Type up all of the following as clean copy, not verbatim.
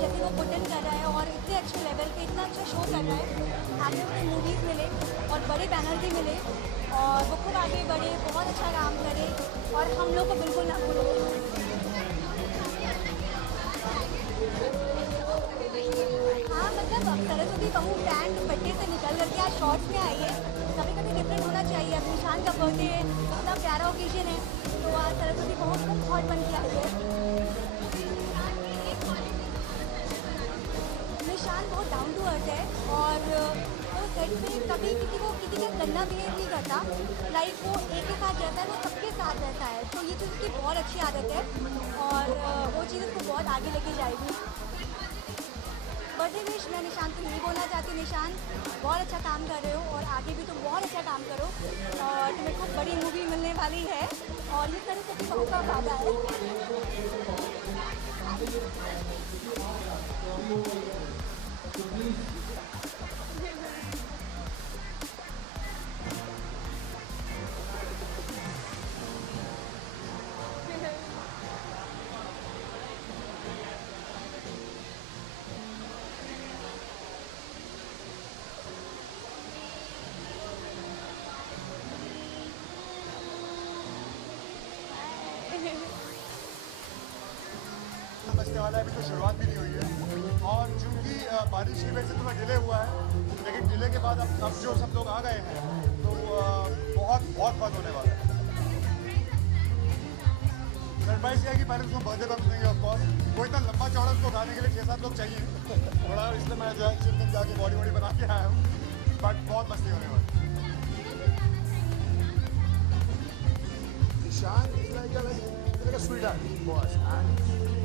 जैसे वो put in कर रहा है और इतने अच्छे लेवल पे इतना अच्छा शो कर रहा है। आगे उसे मूवीज़ मिले और बड़े बैनर भी मिले और वो खुद आगे बढ़े, बहुत अच्छा काम करे और हम लोग को बिल्कुल ना भूले। हाँ, मतलब अब सरस्वती बहू ब्रांड दुपट्टे से निकल करके आज शॉर्ट्स में आई है। कभी कभी डिफरेंट होना चाहिए। अब निशान का बर्थडे है, इतना प्यारा ओकेजन है, तो आज सरस्वती बहू खूब हॉट बन के आई है। निशान बहुत डाउन टू अर्थ है और वो सेट पे कभी किसी का गंदा बिहेव नहीं करता। लाइक वो एक के साथ रहता है, वो सबके साथ रहता है, तो ये चीज़ उसकी बहुत अच्छी आदत है और वो चीज़ उसको बहुत आगे लेके जाएगी। बर्थडे विश मैं निशान को यही बोलना चाहती हूँ, निशान बहुत अच्छा काम कर रहे हो और आगे भी तुम बहुत अच्छा काम करो और तुम्हें खूब बड़ी मूवी मिलने वाली है और ये सरस्वती बहू का वादा है। बचने वाला है, अभी तो शुरुआत भी नहीं हुई है और चूंकि बारिश की वजह से थोड़ा डिले हुआ है, लेकिन डिले के बाद अब जो सब लोग आ गए हैं तो बहुत बहुत फन होने वाला है। सरप्राइज ये है कि पहले उसको बर्थडे पर मिलेंगे ऑफकोर्स। वो इतना लंबा चौड़ा उसको खाने के लिए 6-7 लोग चाहिए थोड़ा, इसलिए मैं जो है चिल्ड जाके बॉडी वॉडी बना के आया हूँ, बट बहुत मस्ती होने वाली है। Ishan is like a sweetheart for us. And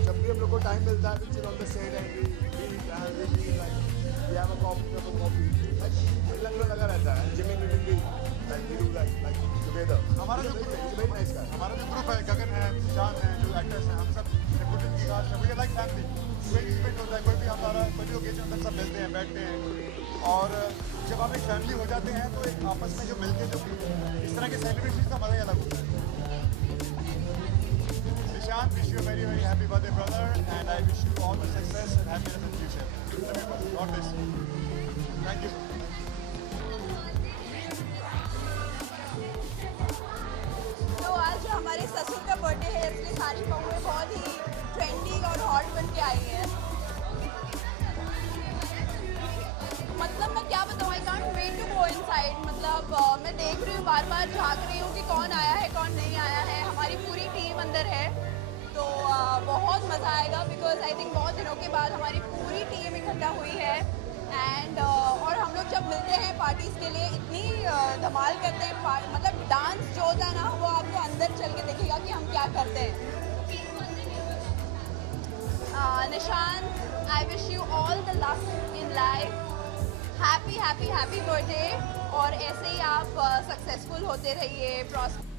जब भी हम लोग को टाइम मिलता है, we chill on the set and we eat and we like we have a coffee. Like लगा रहता है. Gymming भी like we do like together. हमारा जो very nice guy. हमारा जो ग्रुप है, गगन है, निशान है, जो एक्टर्स हैं, हम सब पुटिन की कास्ट है, वी आर लाइक फैमिली। कोई भी इवेंट होता है, कोई भी हमारा कोई भी ओकेजन तक सब मिलते हैं, बैठते हैं और जब आप एक फैमिली हो जाते हैं तो एक आपस में जो मिलके जो इस तरह के सेलिब्रेशन का मजा ही अलग होता है। Nishan, wish you a very very happy birthday brother and I wish you all the success and happiness in future. God bless you. Thank you. तो आज हमारे ससुर का बर्थडे है, इसलिए सारी बहुएं बहुत ही ट्रेंडी और हॉट बन के आई हैं। मतलब मैं क्या बताऊँ, I can't wait to go inside. मतलब मैं देख रही हूँ, बार बार झांक रही हूँ कि कौन आया है कौन नहीं आया है। हमारी पूरी टीम अंदर है, तो बहुत मज़ा आएगा बिकॉज आई थिंक बहुत दिनों के बाद हमारी पूरी टीम इकट्ठा हुई है एंड और हम लोग जब मिलते हैं पार्टीज़ के लिए इतनी धमाल करते हैं। मतलब डांस जो होता है ना, वो आपको अंदर चल के देखेगा कि हम क्या करते हैं। निशान, I wish you all the luck in life. Happy happy happy birthday और ऐसे ही आप सक्सेसफुल होते रहिए, prosper.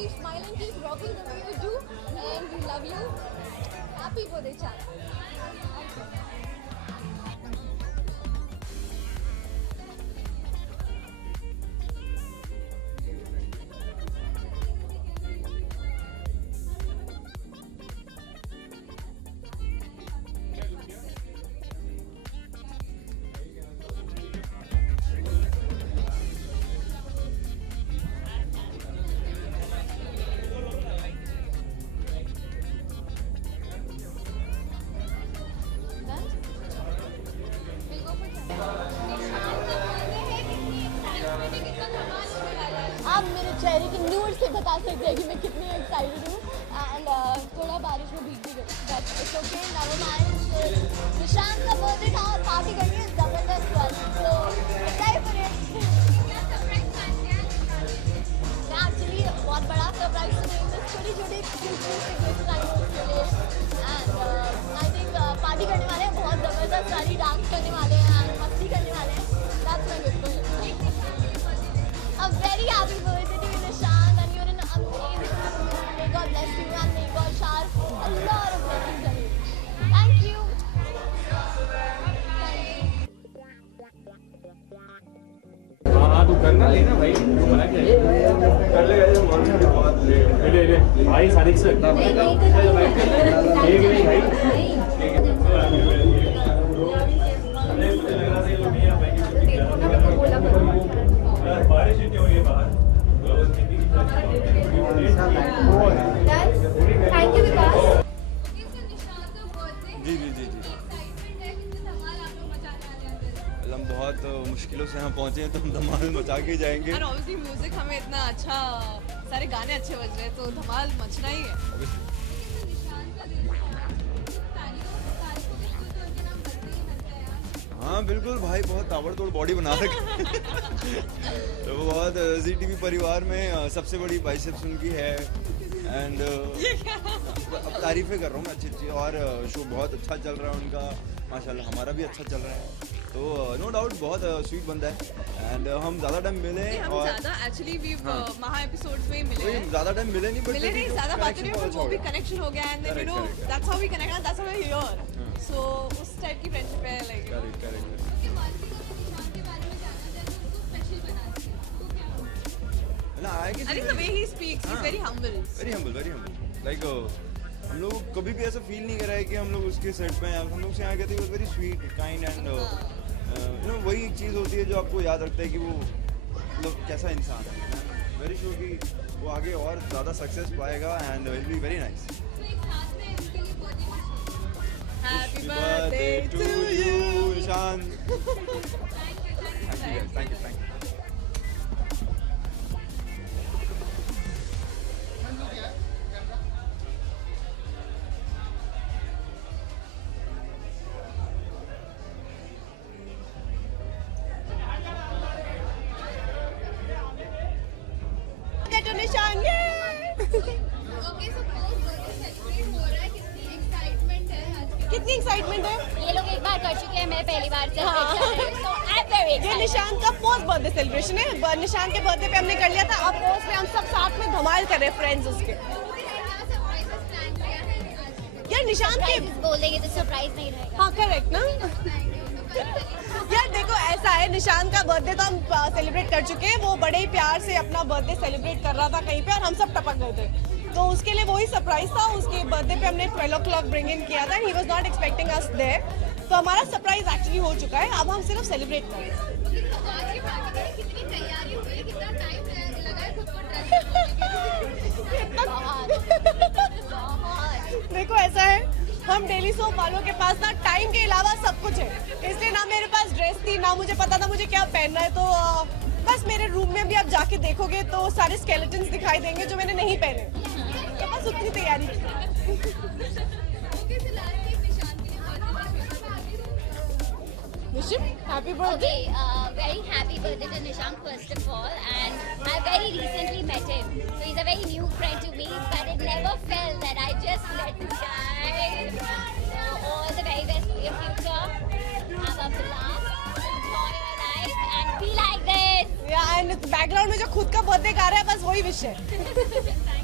keep smiling, keep rocking the way you do, and we love you. Happy birthday, Chan. आप मेरे चेहरे के नूर से बता सकते हैं कि मैं कितनी एक्साइटेड हूँ एंड थोड़ा बारिश में भीग भी गई but it's okay never mind निशान का बर्थडे था और पार्टी करनी है जबरदस्त वाली सो एक्साइटेड फॉर इट मैं एक्चुअली बहुत बड़ा सरप्राइज तो नहीं छोटी छोटी गिफ्ट लाई हूँ उसके लिए एंड आई थिंक पार्टी करने वाले हैं बहुत ज़बरदस्त सारी डांस करने वाले हैं एंड मस्ती करने वाले हैं that's my gift for him A very happy birthday to you, Nishant, and you're an amazing human. May God bless you and may God shower a lot of blessings on you. Thank you. हाँ तू करना लेना भाई मना क्या कर ले भाई सादिक से नहीं भाई बारिश इतनी हो रही है बाहर Thank you, Vikas. जी हम बहुत मुश्किलों से यहाँ पहुँचे हैं तो हम धमाल मचा के जाएंगे और ऑब्वियसली म्यूजिक हमें इतना अच्छा सारे गाने अच्छे बज रहे हैं तो धमाल मचना ही है हाँ बिल्कुल भाई बहुत ताबड़तोड़ बॉडी बना रखी तो वो बहुत ZTV परिवार में सबसे बड़ी बाइसेप्स उनकी है एंड अब तारीफ़ें कर रहा हूँ मैं अच्छी और शो बहुत अच्छा चल रहा है उनका माशाल्लाह हमारा भी अच्छा चल रहा है तो नो डाउट बहुत स्वीट बंदा है एंड हम ज़्यादा टाइम मिले हम और ज़्यादा एक्चुअली भी महा एपिसोड्स में ही मिले हैं ज़्यादा टाइम मिले नहीं मिले नहीं ज़्यादा बातें नहीं पर वो भी कनेक्शन हो गया and then you know that's how we connect and that's how we here so उस टाइप की फ्रेंडशिप है लाइक ना I think the way he speaks, he's very humble. very humble like हम लोग कभी भी ऐसा फील नहीं करा है कि हम लोग उसके सेट पे हैं हम लोग से यहाँ कहते हैं very sweet kind and you know वही एक चीज़ होती है जो आपको याद रखता है कि वो मतलब कैसा इंसान है वेरी श्योर कि वो आगे और ज़्यादा सक्सेस पाएगा and will be very nice Happy birthday to you, Ishaan thank you to Nishan, yay! कितनी एक्साइटमेंट है ये लोग एक बार कर चुके हैं मैं पहली बार से so I'm very ये excited. निशान का पोस्ट बर्थडे सेलिब्रेशन है निशान के बर्थडे पे हमने कर लिया था अब पोस्ट में हम सब साथ में धमाल कर रहे हैं फ्रेंड्स उसके यार निशान के Surprises बोल देंगे तो सरप्राइज नहीं रहेगा हाँ करेक्ट ना यार देखो ऐसा है निशान का बर्थडे तो हम सेलिब्रेट कर चुके हैं वो बड़े ही प्यार से अपना बर्थडे सेलिब्रेट कर रहा था कहीं पे और हम सब टपक गए थे तो उसके लिए वही सरप्राइज था उसके बर्थडे पे हमने 12 o'clock ब्रिंग इन किया था he was not expecting us there तो हमारा सरप्राइज एक्चुअली हो चुका है अब हम सिर्फ सेलिब्रेट कर रहे हैं देखो ऐसा है हम डेली सोप वालों के पास ना टाइम के अलावा सब कुछ है इसलिए ना मेरे पास ड्रेस थी ना मुझे पता था मुझे क्या पहनना है तो बस मेरे रूम में भी आप जाके देखोगे तो सारे स्केलेटन्स दिखाई देंगे जो मैंने नहीं पहने तो बस उतनी तैयारी की Happy birthday. Okay, very happy birthday to Nishant first of all, and I very recently met him. So he's a very new friend to me, but it never felt that I just met this guy. So all the very best for your future. Have a blast, enjoy your life, and be like this. Yeah, and background में जो खुद का birthday गा रहा है बस वही wish है Thank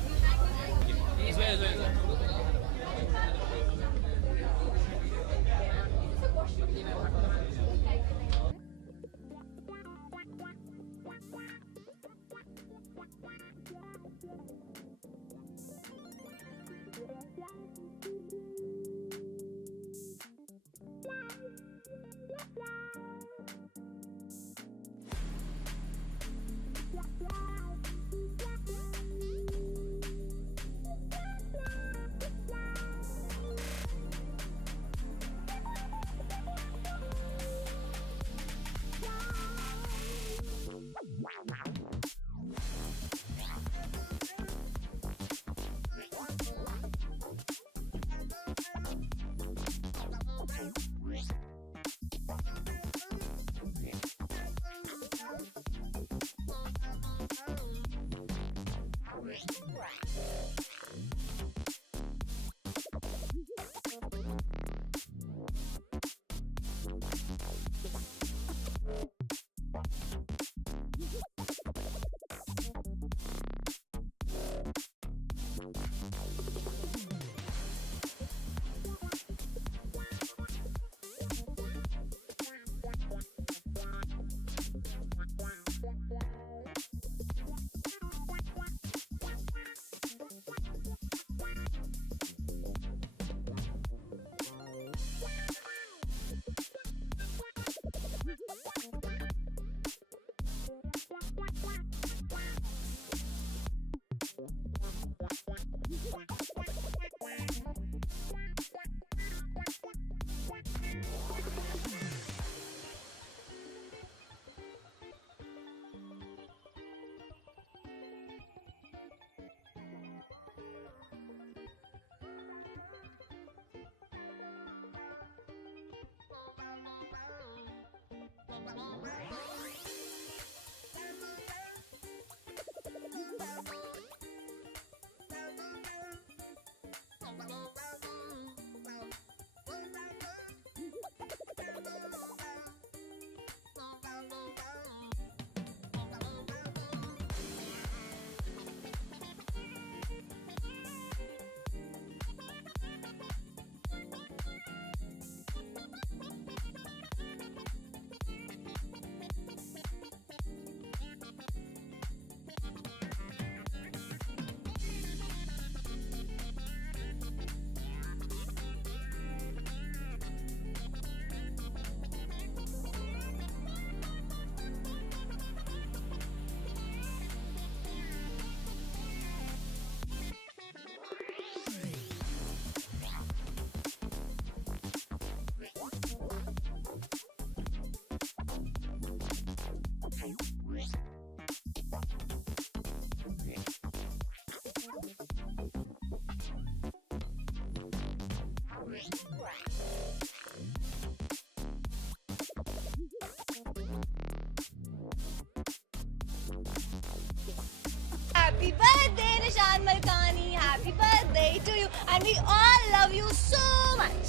Happy birthday, Nishan Malkani. Happy birthday to you. And we all love you so much.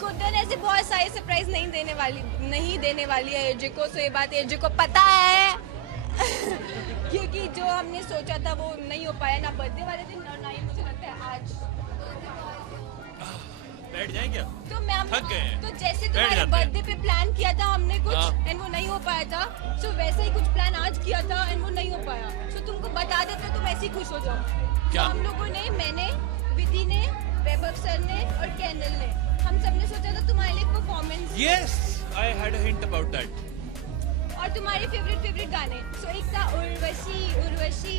कुड्डन ऐसे बहुत सारे सरप्राइज नहीं देने वाली है एजे को, सो ये बात एजे को पता है क्योंकि जो हमने सोचा था वो नहीं हो पाया, ना बर्थडे वाले दिन और ना ही मुझे लगता है आज। बैठ जाएं क्या? तो मैम थक गए हैं। तो जैसे तुम्हारे बर्थडे पे प्लान किया था हमने कुछ एंड वो नहीं हो पाया था, सो वैसे ही कुछ प्लान आज किया था एंड वो नहीं हो पाया, सो तुमको बता देते तुम ऐसे ही खुश हो जाओ। क्या? तो हम लोगों ने, मैंने, विधि ने, वैभव सर ने और कैनल ने, हम सब ने सोचा था तुम्हारे लिए performance. Yes, I had a hint about that. और तुम्हारे फेवरेट गाने, सो एक था उर्वशी।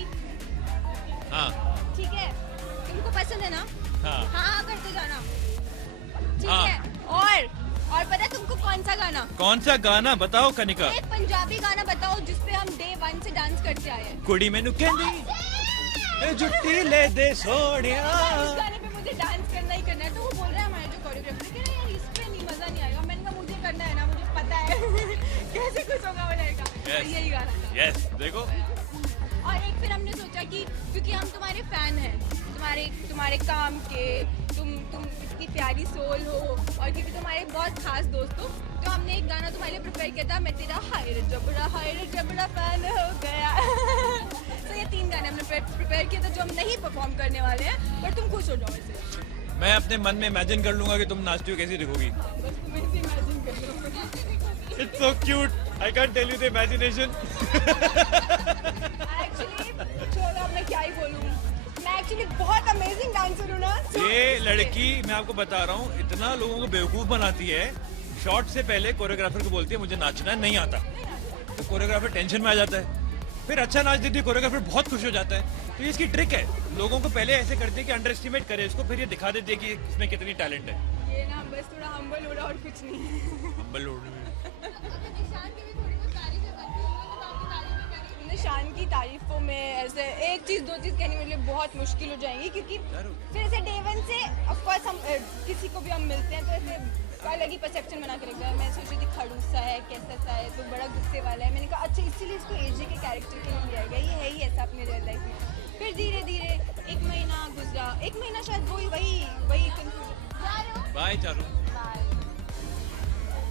हाँ ठीक है, तुमको पसंद है ना? हाँ हाँ करते जाना, ठीक हाँ। है। और पता है तुमको कौन सा गाना बताओ कनिका? एक पंजाबी गाना बताओ जिसपे हम डे 1 से डांस करते आए हैं। कुड़ी मैनू कहंदी ए जुट्टी ले दे सोनिया। इस गाने पे मुझे डांस करना ही करना है, तो वो बोल रहा है हमारे जो कोरियोग्राफर कह रहे हैं यार इस पे नहीं मजा नहीं आएगा। मैंने कहा मुझे करना है ना, मुझे पता है कैसे कुछ होगा हो जाएगा। तो यही गाना था। यस देखो। और एक फिर हमने सोचा कि क्योंकि हम तुम्हारे फैन हैं, तुम्हारे काम के, तुम इतनी प्यारी सोल हो और क्योंकि तुम्हारे बहुत खास दोस्त हो, तो हमने एक गाना तुम्हारे लिए प्रिपेयर किया था, मैं तेरा हाय रे जबड़ा फैन हो गया। तो ये 3 गाने हमने प्रिपेयर किए थे जो हम नहीं परफॉर्म करने वाले हैं, पर तुम खुश हो जाओ इससे। मैं अपने मन में इमेजिन कर लूंगा कि तुम नाचती हो कैसी दिखोगी। बस तुम ऐसे इमेजिन कर लो। It's so cute. I can't tell you the imagination. Actually छोड़ो, मैं क्या ही बोलूँ, मैं एक्चुअली बहुत अमेजिंग डांसर हूँ ना। ये लड़की मैं आपको बता रहा हूँ इतना लोगों को बेवकूफ बनाती है। शॉट से पहले कोरियोग्राफर को बोलती है मुझे नाचना नहीं आता, तो कोरियोग्राफर टेंशन में आ जाता है, फिर अच्छा नाच देती है, कोरियोग्राफर बहुत खुश हो जाता है। तो ये इसकी ट्रिक है, लोगों को पहले ऐसे करते हैं कि अंडर एस्टिमेट करे इसको, फिर ये दिखा देते हैं कि इसमें कितनी टैलेंट है। ये ना बस थोड़ा हम्बल हो रहा और कुछ नहीं। हम्बल हो रही है। निशान की तारीफों में ऐसे एक चीज़ दो चीज़ कहने में लिए बहुत मुश्किल हो जाएंगी, क्योंकि फिर ऐसे डे वन से ऑफकोर्स हम किसी को भी हम मिलते हैं तो ऐसे अलग ही परसेप्शन बना के रखते हैं। मैं सोच रही थी खड़ूस सा है, कैसा सा है, तो बड़ा गुस्से वाला है। मैंने कहा अच्छा इसीलिए इसको एजे के कैरेक्टर के लिए लिया गया, ये है ही ऐसा अपने रियल लाइफ में। फिर धीरे धीरे एक महीना गुजरा, एक महीना शायद वही कंफ्यूजन बाय चारू।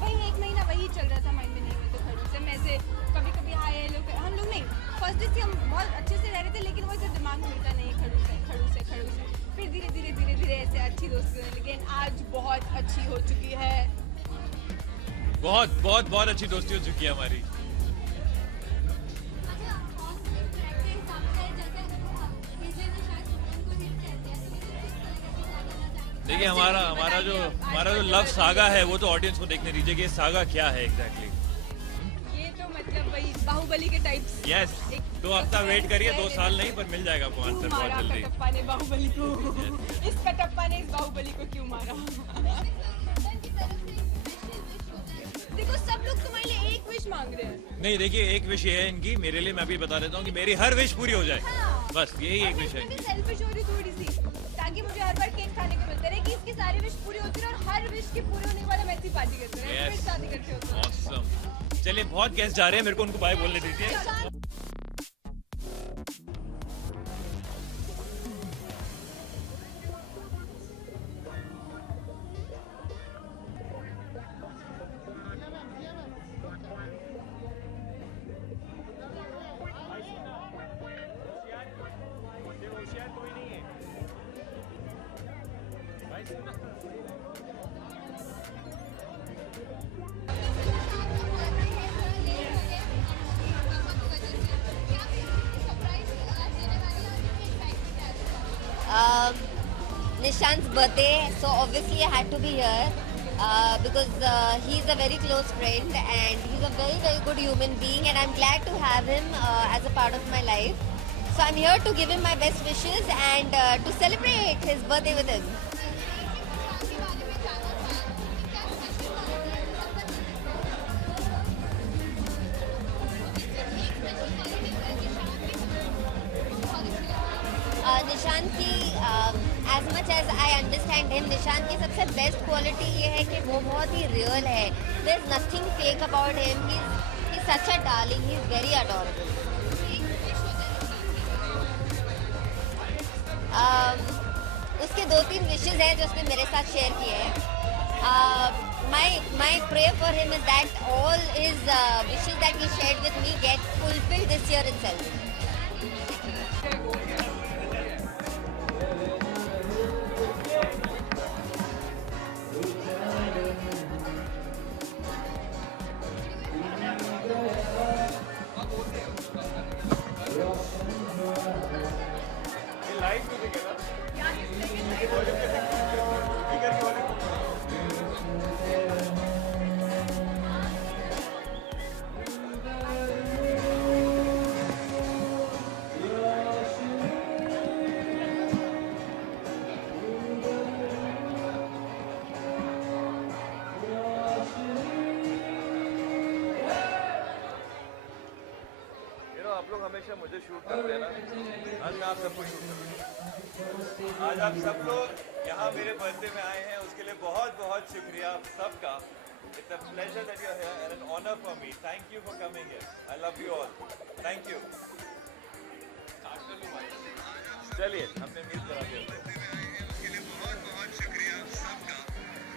वही एक महीना वही चल रहा था माइंड में, नहीं हुए तो खड़ूस है। मैं से कभी कभी हाय हेलो हम लोग नहीं, फर्स्ट डे से हम बहुत अच्छे से रह रहे थे, लेकिन वो ऐसे दिमाग में मिलता नहीं खड़ूस है खड़ूस है खड़ूस है। फिर धीरे धीरे धीरे धीरे ऐसे अच्छी दोस्ती होने लगी, आज बहुत अच्छी हो चुकी है। बहुत बहुत बहुत अच्छी दोस्ती हो चुकी है हमारी। अच्छा ऑन स्क्रीन कैरेक्टर हिसाब से जैसे इसलिए तो शायद उनको हिट कहते हैं, लेकिन किस तरह के जानना चाहेंगे? देखिए हमारा जो लव सागा है वो तो ऑडियंस को देखने दीजिए कि ये सागा क्या है एग्जैक्टली। ये तो मतलब वही बाहुबली के टाइप्स। यस 2 हफ्ता वेट करिए, 2 साल नहीं पर मिल जाएगा आपको आंसर बहुत जल्दी। कटप्पा ने बाहुबली को इस कटप्पा ने इस बाहुबली को क्यों मारा? देखो सब लोग तुम्हारे लिए एक विश मांग रहे हैं। नहीं देखिए एक विश ये है इनकी, मेरे लिए मैं भी बता देता हूँ कि मेरी हर विश पूरी हो जाए, बस यही एक विश है। सेल्फिश हो रही थोड़ी सी, ताकि मुझे हर बार केक खाने को मिलता रहे, कि इसकी सारी विश पूरी होती रहे और हर विश की पूरी होने वाला मैं ऐसी पार्टी करते रहे, फिर शादी करते होते रहे। ऑसम। चलिए बहुत गेस्ट जा रहे हैं, मेरे को उनको बाय बोलने दीजिए। Nishan's birthday, so obviously I had to be here because he's a very close friend and he's a very very good human being, and I'm glad to have him as a part of my life. So I'm here to give him my best wishes and to celebrate his birthday with him. Nishan की as much as I understand him, Nishan की सबसे best quality ये है कि वो बहुत ही real है. There is nothing fake about him. He is such a darling. He is very adorable. उसके 2-3 विशेस हैं जो उसने मेरे साथ शेयर किए हैं. My prayer for him is that all his wishes that he shared with me get fulfilled this year itself. आप लोग हमेशा मुझे शूट करते हैं ना, आज मैं आप सबको शूट करूँगा. आज आप सब लोग यहाँ मेरे बर्थडे में आए हैं, उसके लिए बहुत बहुत शुक्रिया आप सबका. It's a pleasure that you're here and an honor for me. Thank you for coming here. I love you all. Thank you. चलिए हमने मीट करा दिया. उसके लिए बहुत बहुत शुक्रिया आप सबका.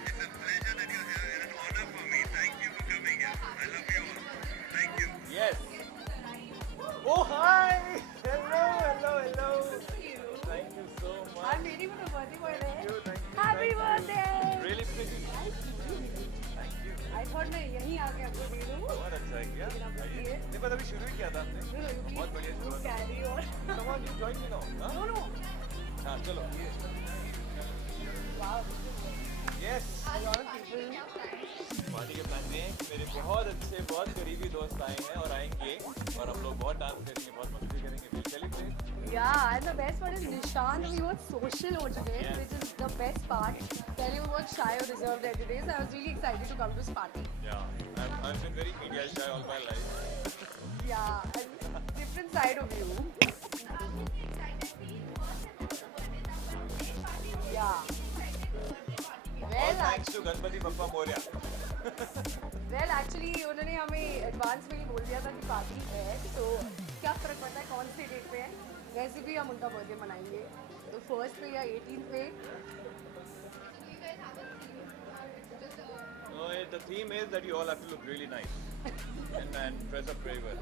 It's a pleasure that you're here and an honor for me. Thank you for coming here. I love you all. Thank you. Yes. Oh hi! Hello. Thank you so much. I'm waiting for the birthday boy there. Thank you. Happy birthday! Really pretty. Thank you. I thought मैं यहीं आके आपको दे दूँ. बहुत अच्छा है क्या? नहीं पता अभी शुरू ही किया था आपने. बहुत बढ़िया शुरुआत. Carry on. Come on, you join me now. No. हाँ चलो. Yes. पार्टी के प्लान में मेरे बहुत अच्छे बहुत करीबी दोस्त आए हैं और आएंगे और हम लोग बहुत डांस करेंगे, बहुत मस्ती करेंगे. We'll celebrate. Yeah, and the best part is Nishan, we were social over today, Yes. which is the best part. Tell you what, shy or reserved every day, so I was really excited to come to this party. Yeah, I've been very media shy all my life. Yeah, and different side of you. Yeah. All thanks to Ganpati Bappa Morya. Well, actually उन्होंने हमें advance में ही बोल दिया था कि party है, तो क्या फर्क पड़ता है कौन से डेट पे है, वैसे भी हम उनका बर्थडे मनाएंगे, तो 1st पे या 18th पे. No, the theme is that you all have to look really nice and dress up very well.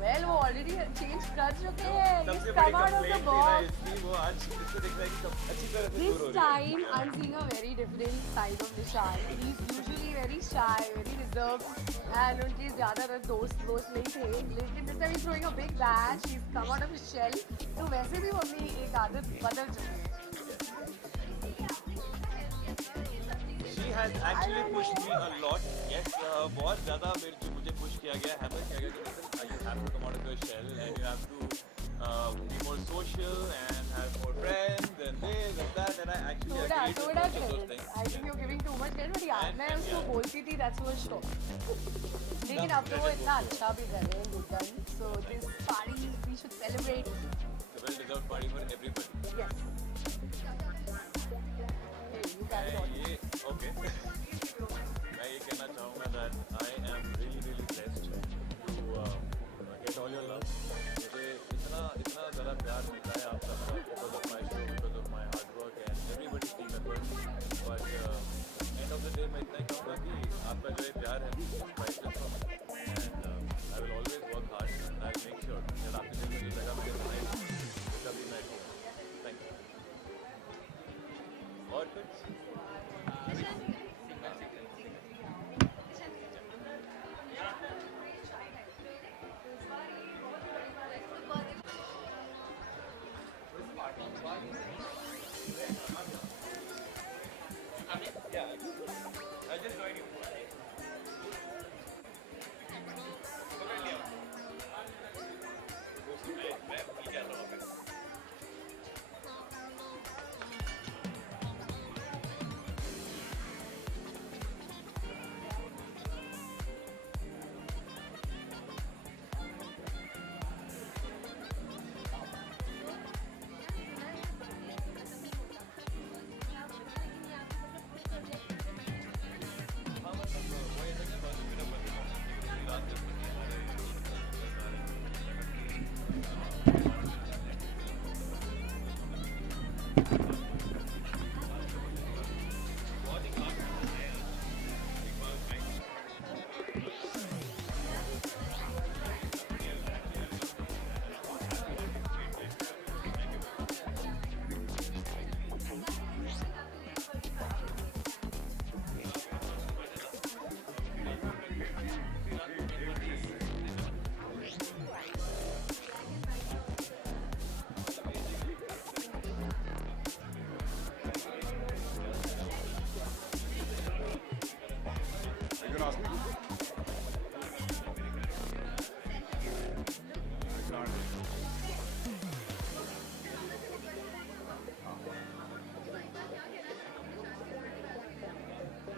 Well, वो already change कर चुके हैं. He's सबसे come बड़ी out of the complaint थी ना box. इसकी, वो आज इसको दिख रहा है कि सब अच्छी तरह से दूर This हो रही है. time, I'm seeing a very different side of Nishan. He's usually very shy, very reserved, and उनके ज़्यादातर दोस्त नहीं थे. लेकिन this time he's throwing a big bash. He's come out of his shell. तो वैसे भी वो अपनी एक आदत बदल चुकी है. She has actually pushed me a lot. Yes, बहुत ज़्यादा मुझे push किया गया, hammer किया गया कि listen, you have to come out of your shell and you have to be more social and have more friends and this and that, and I actually agreed with थोड़ा most of those credit. things. I think you're giving too much credit, but यार मैं उसको बोलती थी that's for sure. लेकिन अब तो वो इतना अच्छा भी कर रहे हैं good done. So this party we should celebrate. It's a well-deserved party for everybody. Yes. Hey, you carry on. ये okay. मैं ये कहना चाहूँगा that I am really blessed to get all your love. मुझे इतना ज़्यादा प्यार मिलता है आप सबका because of my show, because of my hard work and everybody's team effort. But end of the day मैं इतना ही कहूँगा कि आपका जो ये प्यार है priceless for me. And I will always work hard and I'll make sure that आपके दिल में जो जगह मैंने बनाई है उसका भी मैं दूँ. Thank you. और कुछ? I just joined you.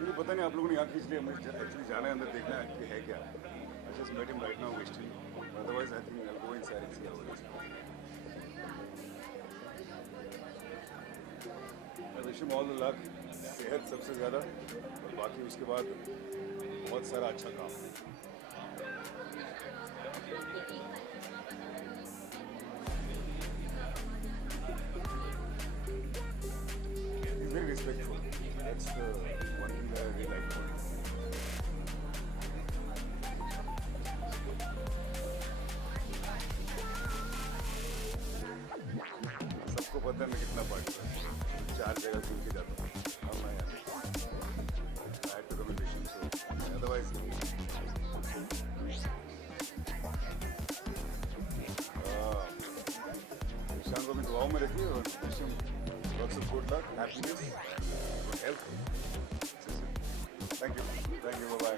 मुझे पता नहीं आप लोगों ने यहाँ खींच लिया, मुझे एक्चुअली जाना है अंदर देखना है कि है क्या. I just met him right now, wished him. Otherwise, I think I'll go inside and see how it is. I wish him all the luck. सेहत सबसे ज़्यादा, बाकी उसके बाद बहुत सारा अच्छा काम. He's very respectful. That's the one thing that I really like about him. सबको पता है मैं कितना पढ़ता हूँ, 4 जगह घूम के जाता हूँ. अब मैं I had to come and wish him, so otherwise Ishan को भी दुआओं में रखिए और wish him lots of good luck, happiness, good health. Thank you, bye bye.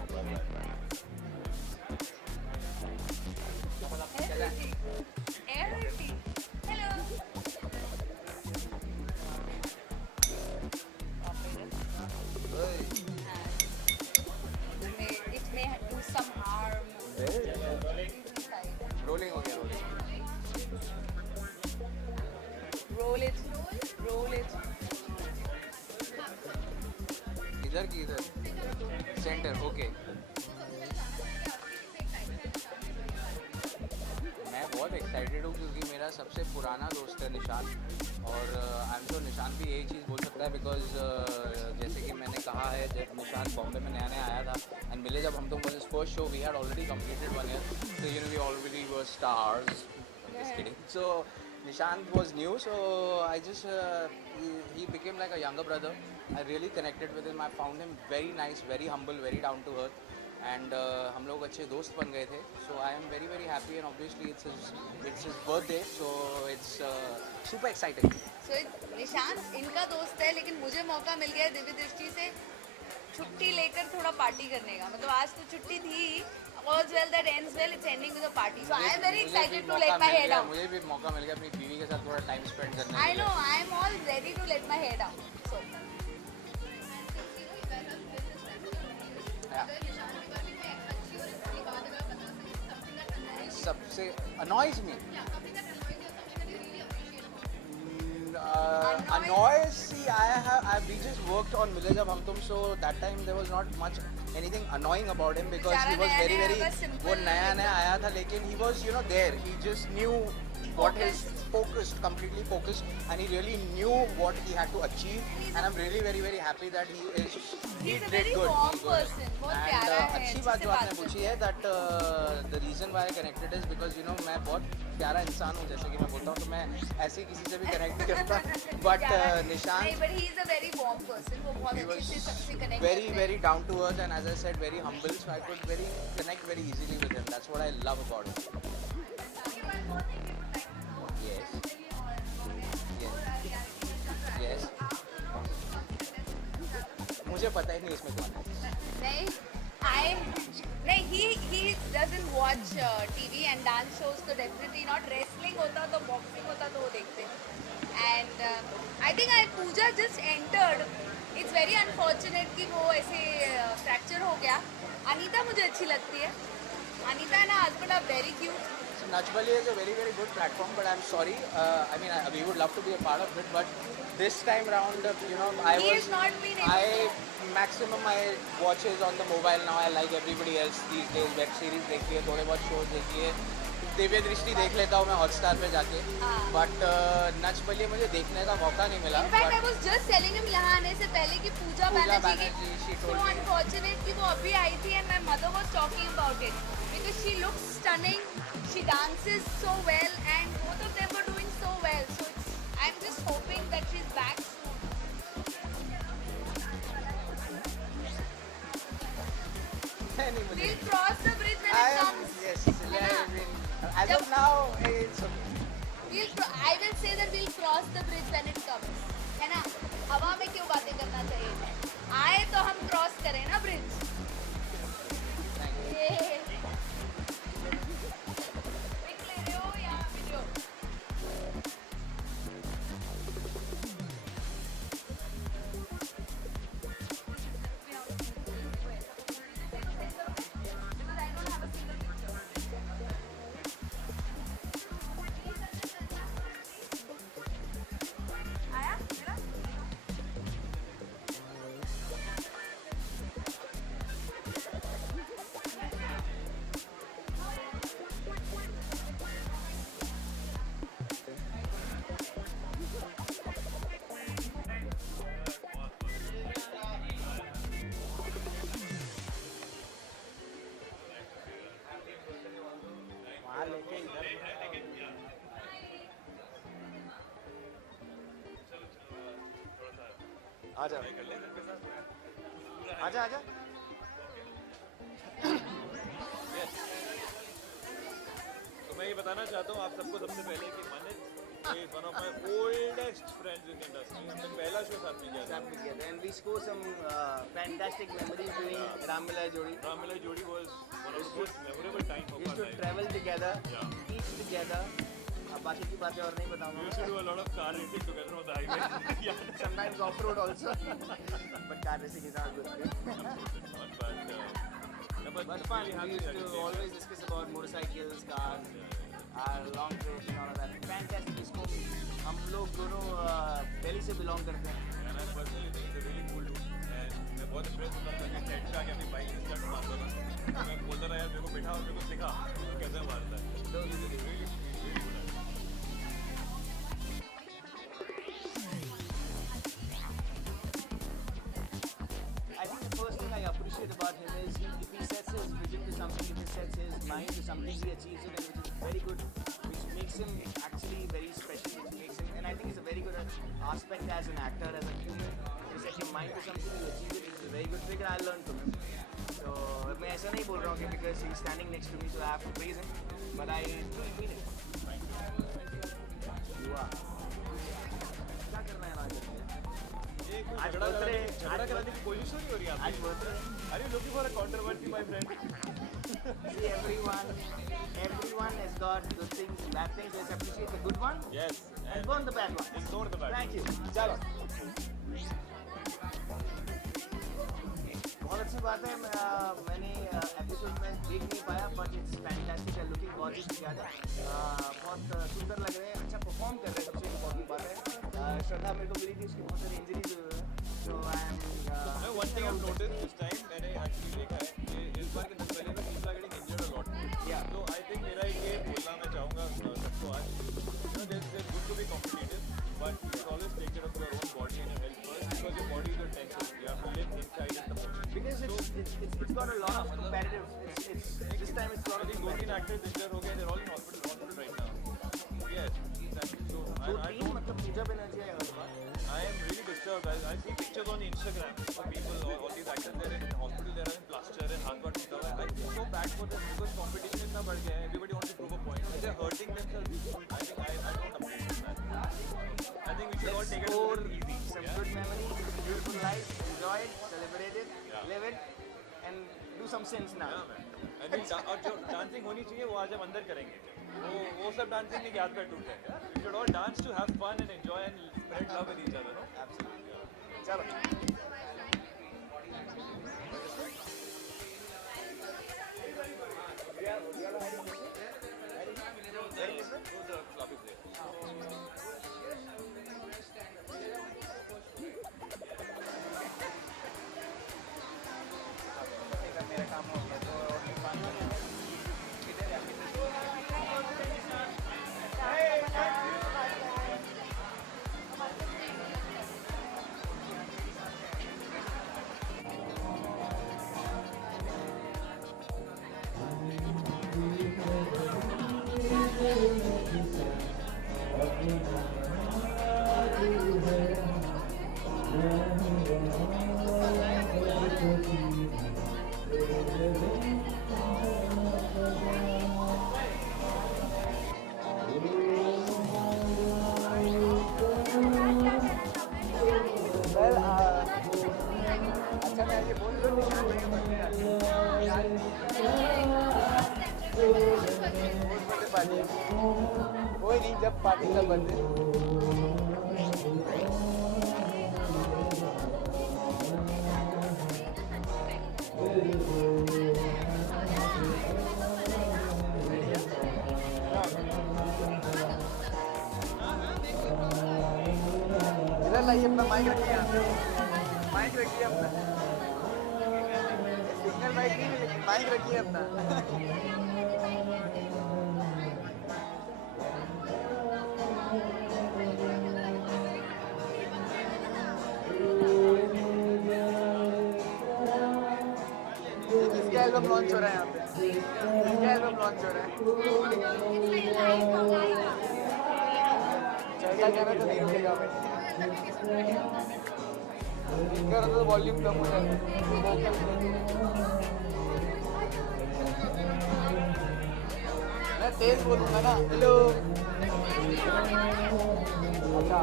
Everything. Hello. इधर की इधर सेंटर ओके। मैं बहुत एक्साइटेड हूँ क्योंकि मेरा सबसे पुराना दोस्त है निशान, और आई एम श्योर निशान भी यही चीज़ बोल सकता है बिकॉज जैसे कि मैंने कहा है जब निशान बॉम्बे में नया नया आया था एंड मिले जब हम तुम was first show we had already completed 1 year, so you know we already were stars. I'm just kidding. So Nishant was new, so I just he became like a younger brother. I really connected with him. I found him very nice, very humble, very down to earth. And हम लोग अच्छे दोस्त बन गए थे. So I am very very happy and obviously it's his birthday, so it's super exciting. So Nishant इनका दोस्त है, लेकिन मुझे मौका मिल गया दिव्य दृष्टि से छुट्टी लेकर थोड़ा पार्टी करने का। मतलब आज तो छुट्टी थी, all's well that ends well, it's ending with a party. So I am very excited to let my hair down. मुझे भी मौका मिल गया अपनी बीवी के साथ थोड़ा टाइम स्पेंड करने I know, I am all ready to let my hair down. So सबसे annoys me. Annoys, see, we just worked on Mile Jab Hum Tum, so that time there was not much anything annoying about him because he was very वो नया नया आया था, लेकिन he was there, he just knew what his completely focused, and he really knew what he had to achieve, and I'm really very very happy that he he's a did very good. warm person. बहुत प्यारा है, अच्छी बात जो आपने पूछी है that the reason why I connected is because मैं बहुत प्यारा इंसान हूँ, जैसे कि मैं बोलता हूँ, तो मैं ऐसे किसी से भी कनेक्ट नहीं करता, but निशान नहीं, but he is a very warm person. वो बहुत अच्छे से सबसे connect very करते हैं। very down to earth, and as I said very humble, so I could connect very easily with him. That's what I love about him. Yes. मुझे पता ही नहीं इसमें कौन है। नहीं, he doesn't watch TV and dance shows, तो definitely not. Wrestling होता तो boxing होता तो वो देखते। And I think Puja just entered. It's very unfortunate कि वो ऐसे fracture हो गया। अनीता मुझे अच्छी लगती है। Anita and her husband are very cute. Nach Bali is a very very good platform, but I'm sorry. I mean, we would love to be a part of it, but this time round, maximum I watches on the mobile now. I like everybody else these days. Web series देखती है, थोड़े बहुत shows देखती है. दिव्य दृष्टि देख लेता हूँ मैं Hotstar पे जाके. But Nach Bali मुझे देखने का मौका नहीं मिला. In fact, I was just telling him यहाँ आने से पहले कि पूजा बैनर्जी की so unfortunate कि वो अभी आई थी, and my mother was talking about it because she looks stunning. She dances so well, and both of them were doing so well. So I'm just hoping that she's back soon. We'll cross the bridge when it comes. Yes, as of now, it's okay. I will say that we'll cross the bridge when it comes. है ना? हवा में क्यों बातें करना चाहिए? आए तो हम cross करें ना bridge. आजा आजा आजा। तो मैं ये बताना चाहता हूँ आप सबको सबसे पहले कि Manik is one of my oldest friends in the industry. हमने पहला शो साथ में किया था। And we score some fantastic memories doing Ram Milai Jodi. Ram Milai Jodi was one of the most memorable time of We used our to life. travel together, Yeah. eat together. अब बाकी की बातें और नहीं We बताऊंगा। used to do a lot of car racing together on the highway. Yeah. Sometimes off road also, but car racing is not good. But fun. We used to always discuss about motorcycles, cars, our long trips and all of that. Fantastic. इसको हम लोग दोनों दिल्ली से belong करते हैं। And I personally think it's a really cool dude. And मैं बहुत impress होता था कि सेट पे आके अपनी बाइक से स्टंट मारता था। मैं बोलता था यार मेरे को बैठा और मेरे को सिखा तो कैसे मारता है। तो I think the first thing I appreciate about him is if he sets his vision to something, if he sets his mind to something, he achieves it, and which is very good, which makes him actually very special, which makes him, and I think it's a very good aspect as an actor, as a human. You set your mind to something, you achieve it, it's a very good thing, and I learned from him. So मैं ऐसा नहीं बोल रहा हूँ कि because he's standing next to me, so I have to praise him, but I truly mean it. You are. क्या करना है आज? आज झगड़ा कराने की कोशिश नहीं हो रही है आज birthday. Are you looking for a controversy, my friend? See, everyone has got good things and bad things. Let's appreciate the good one Yes. and burn the bad one. Ignore the bad. Thank you. चलो. बहुत अच्छी बात है. मैंने episode में देख नहीं पाया, but it's fantastic. They're looking gorgeous together. बहुत सुंदर लग रहे हैं. अच्छा परफॉर्म कर रहे हैं. सबसे इम्पोर्टेंट बात है. श्रद्धा मेरे को मिली थी, उसकी बहुत सारी इंजरीज हुई हैं. So one thing I've noticed this time, मैंने actually देखा है कि इस बार के पहले में people are getting injured a lot. Yeah. So I think मेरा ये बोलना मैं चाहूँगा सबको आज, there's good to be competitive, but you should always take care of your own body and your health first, because your body is your temple. You have to live inside it the most. because it's got a lot of competitive. It's this time it's a lot I of think 2-3 competitive. actors injured हो गए, they're all in hospital right now. Yes, exactly. So दो I तीन मतलब पूजा बनर्जी है हर बार. I am really disturbed. I see pictures on Instagram of people, all these actors, they're in hospital, they're in plaster and हाथ वाथ टूटा हुआ है. I feel so bad for them because competition इतना बढ़ गया है. Everybody wants to prove a point. They're hurting themselves. I think I don't appreciate that. I think we should all take it a little easy. Some good memories, beautiful life, enjoy it, celebrate it, live it, and do some sins now. Yeah, man. I think और जो dancing होनी चाहिए वो आज हम अंदर करेंगे. वो सब dancing नहीं कि हाथ पैर टूट जाएंगे. We should all dance to have fun and enjoy and spread love with each other, no? Absolutely. चलो. The club is there. मेरा काम हो गया तो only 5 minutes. किधर है? Well, अच्छा मैं ये बोल दूँ निशान भाई बर्थडे पार्टी कोई नहीं जब पार्टी का बर्थडे इधर लाइए अपना माइक रखिए माइक रखिए अपना सिंगल माइक नहीं लेकिन माइक रखिए अपना किसका एल्बम लॉन्च हो रहा है यहाँ पे किसका एल्बम लॉन्च हो रहा है चलता जाना तो नहीं रुकेगा करो तो वॉल्यूम कम हो जाएगा मैं तेज बोलूँगा ना हेलो अच्छा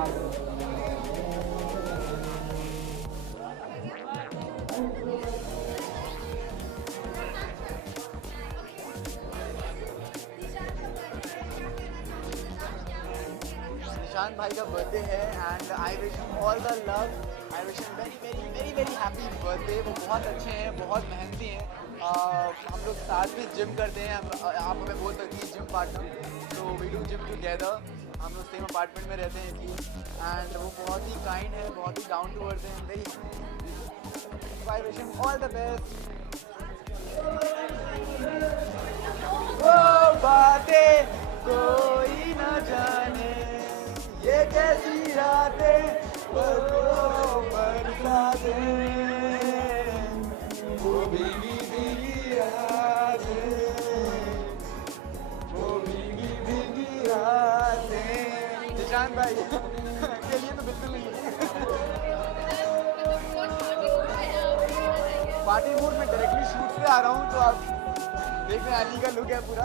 निशान भाई का बर्थडे है and I wish all the love I wish very very very very happy birthday. वो बहुत अच्छे हैं बहुत मेहनती हैं. हम लोग साथ में जिम करते हैं आप हमें बोल सकती हैं जिम पार्टनर. तो वी डू जिम टुगेदर. हम लोग सेम अपार्टमेंट में रहते हैं इसलिए एंड वो बहुत ही काइंड है बहुत ही डाउन टू अर्थ है very I wish him all the best. वो बातें कोई न जाने, ये कैसी रातें बरसातें, वो भीगी भीगी रातें, वो भीगी भीगी रातें। निशान भाई के लिए तो बिल्कुल नहीं है। पार्टी मूड में डायरेक्टली शूट से आ रहा हूँ, तो आप देख रहे हैं अली का लुक है पूरा,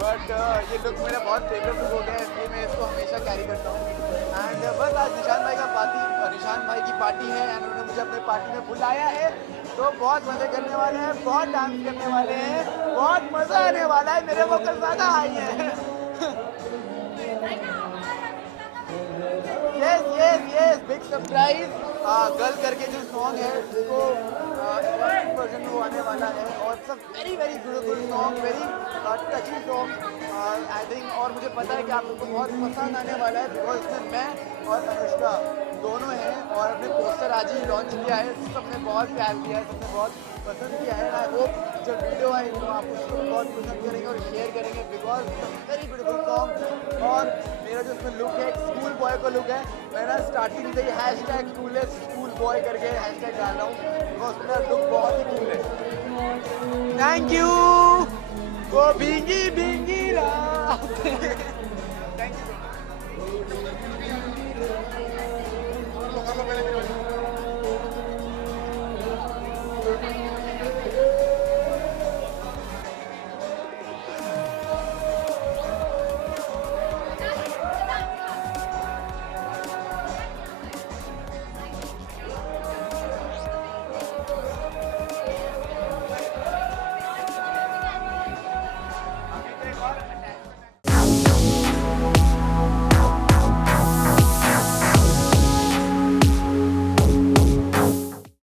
बट ये लुक मेरा बहुत फेवरेट लुक हो गया है, इसलिए मैं इसको हमेशा कैरी करता हूँ। एंड बस आज निशान भाई की पार्टी है एंड उन्होंने मुझे अपने पार्टी में बुलाया है, तो बहुत मजे करने वाले हैं, बहुत डांस करने वाले हैं, बहुत मजा आने वाला है। मेरे वोकल ज़्यादा हाई है। Yes big surprise. गर्ल करके जो सॉन्ग है उसको वर्जन में वो आने वाला है, और सब very beautiful song, very टची song I think. और मुझे पता है कि आप लोग को बहुत पसंद आने वाला है, बिकॉज इसमें मैं और अनुष्का दोनों हैं, और अपने पोस्टर आज ही लॉन्च किया है, सबने बहुत प्यार दिया है, सबने बहुत पसंद किया है। आई होप जो वीडियो है तो आप उसको बहुत पसंद करेंगे और शेयर करेंगे, बिकॉज वेरी ब्यूटीफुल सॉन्ग। और मेरा जो इसमें लुक है स्कूल बॉय का लुक है, मैं ना स्टार्टिंग से ही #स्कूल बॉय करके हैशटैग डाल रहा हूँ, बिकॉज मेरा लुक बहुत ही कूल है। Thank you. वो भीगी भीगी रात। Thank you.